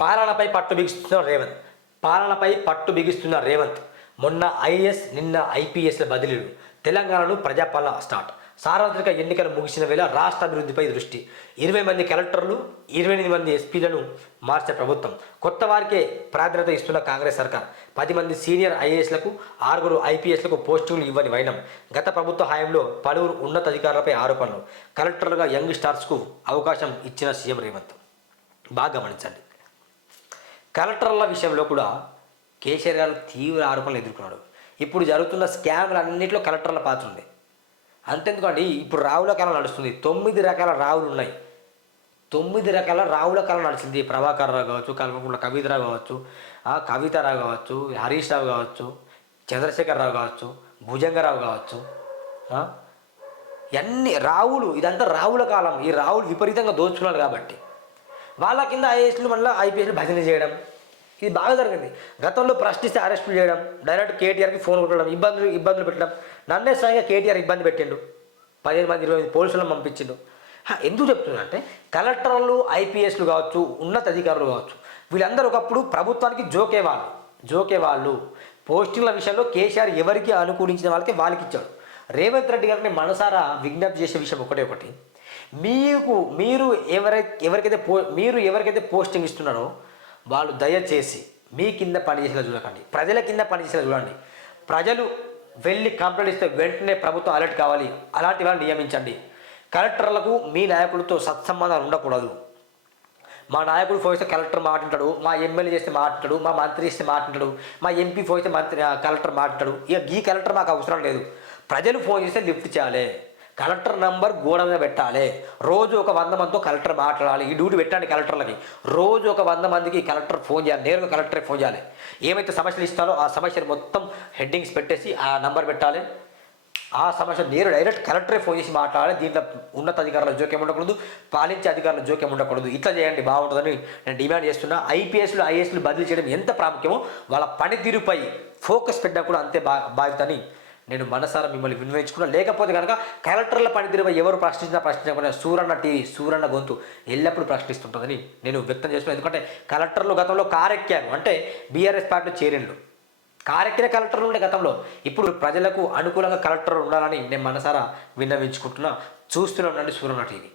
పాలనపై పట్టు బిగిస్తున్న రేవంత్. పాలనపై పట్టు బిగిస్తున్న రేవంత్. మొన్న ఐఏఎస్ నిన్న ఐపీఎస్ల బదిలీలు. తెలంగాణలో ప్రజాపాలన స్టార్ట్. సార్వత్రిక ఎన్నికలు ముగిసిన వేళ రాష్ట్ర అభివృద్ధిపై దృష్టి. ఇరవై మంది కలెక్టర్లు ఇరవై ఎనిమిది మంది ఎస్పీలను మార్చే ప్రభుత్వం. కొత్త వారికే ప్రాధాన్యత ఇస్తున్న కాంగ్రెస్ సర్కార్. పది మంది సీనియర్ ఐఏఎస్లకు ఆరుగురు ఐపీఎస్లకు పోస్టింగ్లు ఇవ్వని వైనం. గత ప్రభుత్వ హయాంలో పలువురు ఉన్నతాధికారులపై ఆరోపణలు. కలెక్టర్లుగా యంగ్ స్టార్స్కు అవకాశం ఇచ్చిన సీఎం రేవంత్. బాగా గమనించండి. కలెక్టర్ల విషయంలో కూడా కేసీఆర్ గారు తీవ్ర ఆరోపణలు ఎదుర్కొన్నాడు. ఇప్పుడు జరుగుతున్న స్కామ్లు అన్నింటిలో కలెక్టర్ల పాత్ర ఉంది. అంతెందుకండి ఇప్పుడు రావుల కాలం నడుస్తుంది. తొమ్మిది రకాల రావులు ఉన్నాయి. తొమ్మిది రకాల రావుల కాలం నడిచింది. ప్రభాకర్ రావు కావచ్చు కల్పకుంట్ల కవితరావు కావచ్చు కవిత కవితారావు కావచ్చు హరీష్ రావు కావచ్చు చంద్రశేఖర్ రావు కావచ్చు భుజంగరావు కావచ్చు అన్ని రావులు ఇదంతా రావుల కాలం. ఈ రావులు విపరీతంగా దోచుకున్నారు కాబట్టి. వాళ్ళ కింద ఐఏఎస్లు మళ్ళీ ఐపీఎస్లు భజన చేయడం ఇది బాగా జరిగింది. గతంలో ప్రశ్నిస్తే అరెస్టులు చేయడం డైరెక్ట్ కేటీఆర్కి ఫోన్ కొట్టడం ఇబ్బందులు ఇబ్బందులు పెట్టడం. నన్నే స్వయంగా కేటీఆర్ ఇబ్బంది పెట్టిండు. పదిహేను మంది ఇరవై మంది పోలీసులను పంపించిండు. ఎందుకు చెప్తున్నా అంటే కలెక్టర్లు ఐపీఎస్లు కావచ్చు ఉన్నత అధికారులు కావచ్చు వీళ్ళందరూ ఒకప్పుడు ప్రభుత్వానికి జోకే వాళ్ళు జోకే వాళ్ళు. పోస్టింగ్ల విషయంలో కేసీఆర్ ఎవరికి అనుకూలించిన వాళ్ళకి వాళ్ళకి ఇచ్చాడు రేవంత్ రెడ్డి గారిని మనసారా విజ్ఞప్తి చేసే విషయం ఒకటే ఒకటి. మీకు మీరు ఎవరైతే ఎవరికైతే పో మీరు ఎవరికైతే పోస్టింగ్ ఇస్తున్నారో వాళ్ళు దయచేసి మీ కింద పనిచేసేలా చూడకండి. ప్రజల కింద పనిచేసేలా చూడండి. ప్రజలు వెళ్ళి కంప్లైంట్ ఇస్తే వెంటనే ప్రభుత్వం అలర్ట్ కావాలి. అలాంటి వాళ్ళని నియమించండి. కలెక్టర్లకు మీ నాయకులతో సత్సంబంధాలు ఉండకూడదు. మా నాయకుడు ఫోన్ కలెక్టర్ మాట్లాడు మా ఎమ్మెల్యే చేస్తే మాట్లాడు మా మంత్రి చేస్తే మాట్లాడు మా ఎంపీ ఫోన్ మంత్రి కలెక్టర్ మాట్లాడు ఇక ఈ కలెక్టర్ మాకు అవసరం లేదు. ప్రజలు ఫోన్ చేస్తే లిఫ్ట్ చేయాలి. కలెక్టర్ నంబర్ గోడ మీద పెట్టాలి. రోజు ఒక వంద మందితో కలెక్టర్ మాట్లాడాలి. ఈ డ్యూటీ పెట్టండి కలెక్టర్లకి. రోజు ఒక వంద మందికి కలెక్టర్ ఫోన్ చేయాలి. నేరుగా కలెక్టర్కి ఫోన్ చేయాలి. ఏమైతే సమస్యలు ఇస్తారో ఆ సమస్యను మొత్తం హెడ్డింగ్స్ పెట్టేసి ఆ నంబర్ పెట్టాలి. ఆ సమస్య నేరు డైరెక్ట్ కలెక్టరే ఫోన్ చేసి మాట్లాడాలి. దీంట్లో ఉన్నత అధికారుల జోక్యం ఉండకూడదు. పాలించే అధికారుల జోక్యం ఉండకూడదు. ఇట్లా చేయండి బాగుంటుందని నేను డిమాండ్ చేస్తున్నా. ఐపీఎస్లు ఐఏఎస్లు బదిలీ చేయడం ఎంత ప్రాముఖ్యమో వాళ్ళ పనితీరుపై ఫోకస్ పెట్టినా కూడా అంతే బా బాధ్యతని నేను మనసారా మిమ్మల్ని వినియోగించుకున్నా. లేకపోతే కనుక కలెక్టర్ల పనితీరుపై ఎవరు ప్రశ్నించినా ప్రశ్నించకుండా సూరన్న టీవీ సూరన్న గొంతు ఎల్లప్పుడూ ప్రశ్నిస్తుంటుందని నేను వ్యక్తం చేస్తున్నాను ఎందుకంటే కలెక్టర్లు గతంలో కారెక్కారు అంటే బీఆర్ఎస్ పార్టీ చేరిండు కారెక్కిన కలెక్టర్లు ఉండే గతంలో ఇప్పుడు ప్రజలకు అనుకూలంగా కలెక్టర్ ఉండాలని నేను మనసారా విన్నవించుకుంటున్నా. చూస్తూనే ఉండండి సూర్యన టీవీ.